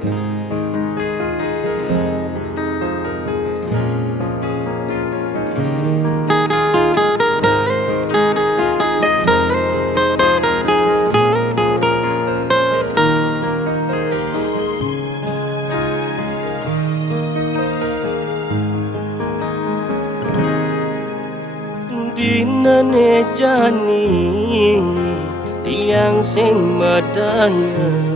Dinane jani tiang sing medaya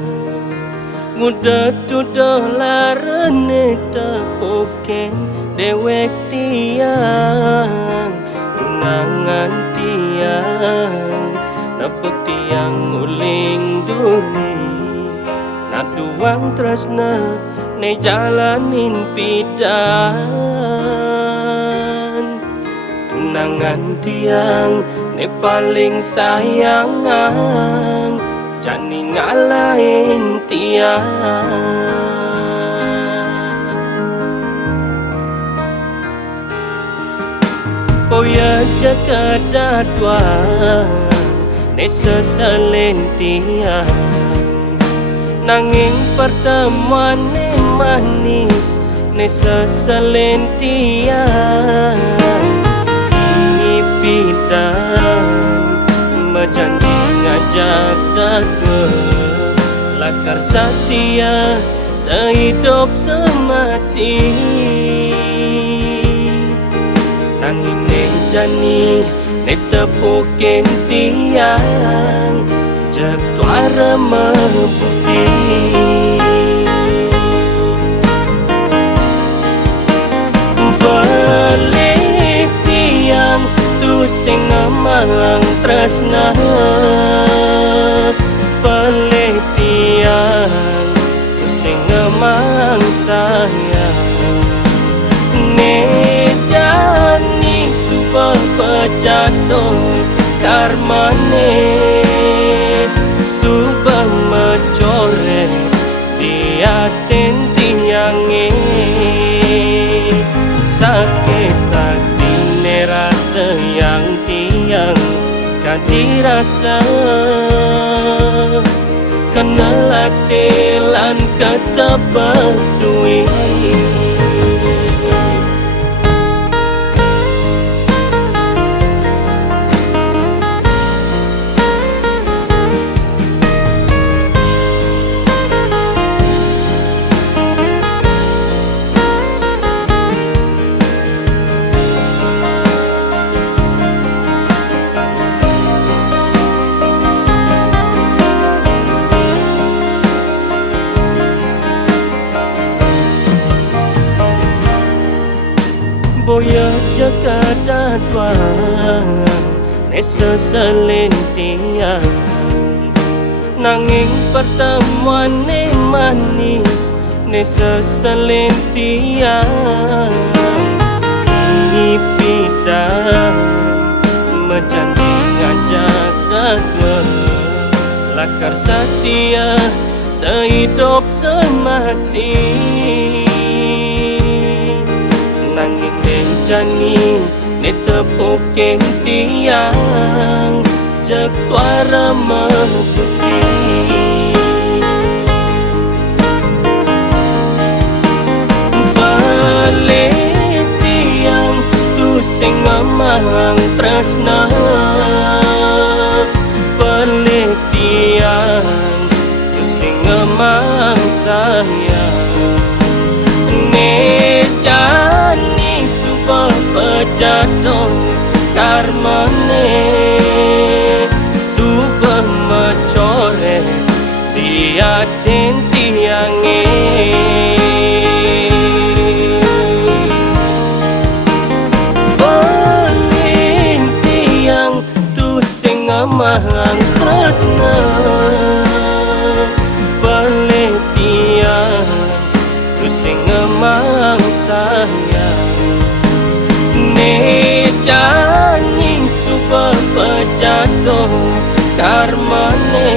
ngudet tuduh larene tepoken dewek tiang tunangan tiang nepek tiang uling duri naduang tresna ne jalanin pidan tunangan tiang ne paling sayangan jani ngalahin tiang Poya jaga datuan ne seselin tiang nanging pertemuan ne manis ne seselin tiang pidan berjanji ngajak datua lakar setia sehidup semati nanging neng jani ne tepukin tiang jek tuara mebuti balik tiang tu sing ngamang tresna balik tiang tu sing ngamang sayang ne jani subah pejatuh karmane subah mecore diatin tiange sakit hati ne rasa yang tiang kan dirasa kenal hatilan ketebak duit boya jaga datuan ne seselin tiang nanging pertemuan ne manis ne seselin tiang pidan berjanji ngajak datua lakar setia sehidup semati nanging neng jani ne tepukin tiang jek tuara mebuti balik tiang tu sing ngamang tresna balik tiang tu sing ngamang sayang ne jani subah pejatuh karmane subah mecore diatin tiange balik tiang tu sing ngamang tresna balik tiang tu sing ngamang sayang ne jani subah pejatuh karmane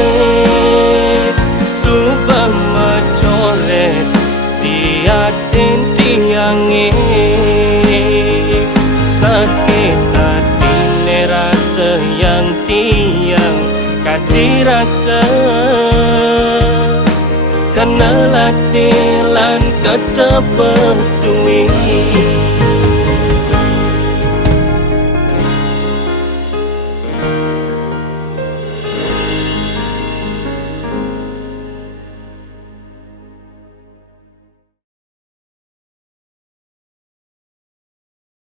subah mecore diatin tiange sakit hati ne rasa yang tiang kan dirasa Mana latih lan ketepet duwi